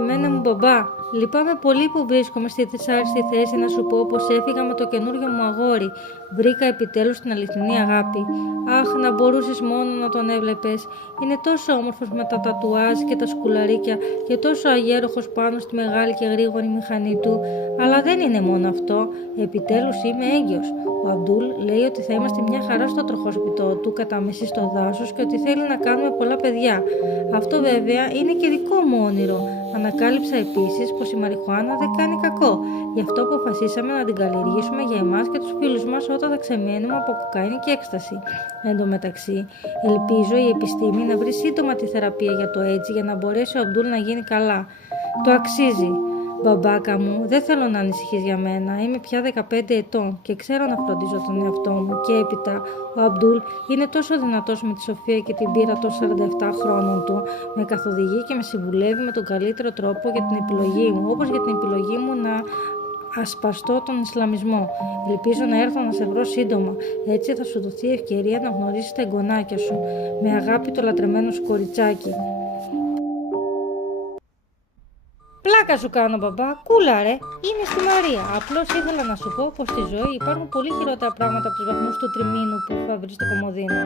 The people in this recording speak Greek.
Αγαπημένε μου μπαμπά, λυπάμαι πολύ που βρίσκομαι στη δυσάρεστη θέση να σου πω πως έφυγα με το καινούριο μου αγόρι. Βρήκα επιτέλους την αληθινή αγάπη. Αχ, να μπορούσες μόνο να τον έβλεπες. Είναι τόσο όμορφος με τα τατουάζ και τα σκουλαρίκια και τόσο αγέροχος πάνω στη μεγάλη και γρήγορη μηχανή του. Αλλά δεν είναι μόνο αυτό. Επιτέλους είμαι έγκυος. Ο Αμπτούλ λέει ότι θα είμαστε μια χαρά στο τροχόσπιτό του κατά μισή στο δάσος και ότι θέλει να κάνουμε πολλά παιδιά. Αυτό βέβαια είναι και δικό μου όνειρο. Ανακάλυψα επίσης πως η μαριχουάνα δεν κάνει κακό. Γι' αυτό αποφασίσαμε να την καλλιεργήσουμε για εμάς και τους φίλους μας όταν θα ξεμένουμε από κοκαίνη και έκσταση. Εν τω μεταξύ, ελπίζω η επιστήμη να βρει σύντομα τη θεραπεία για το έτσι για να μπορέσει ο Αμπτούλ να γίνει καλά. Το αξίζει. Μπαμπάκα μου, δεν θέλω να ανησυχείς για μένα. Είμαι πια 15 ετών και ξέρω να φροντίζω τον εαυτό μου. Και έπειτα, ο Αμπτούλ είναι τόσο δυνατός με τη σοφία και την πείρα των 47 χρόνων του. Με καθοδηγεί και με συμβουλεύει με τον καλύτερο τρόπο για την επιλογή μου, όπως για την επιλογή μου να ασπαστώ τον Ισλαμισμό. Ελπίζω να έρθω να σε βρω σύντομα. Έτσι θα σου δοθεί ευκαιρία να γνωρίσεις τα εγγονάκια σου. Με αγάπη, το λατρεμένο σου κοριτσάκι. Πλάκα σου κάνω, μπαμπά. Κούλα ρε. Είμαι στη Μαρία. Απλώς ήθελα να σου πω πως στη ζωή υπάρχουν πολύ χειρότερα πράγματα από τους βαθμούς του τριμήνου που θα βρεις στο κομμωδίνο.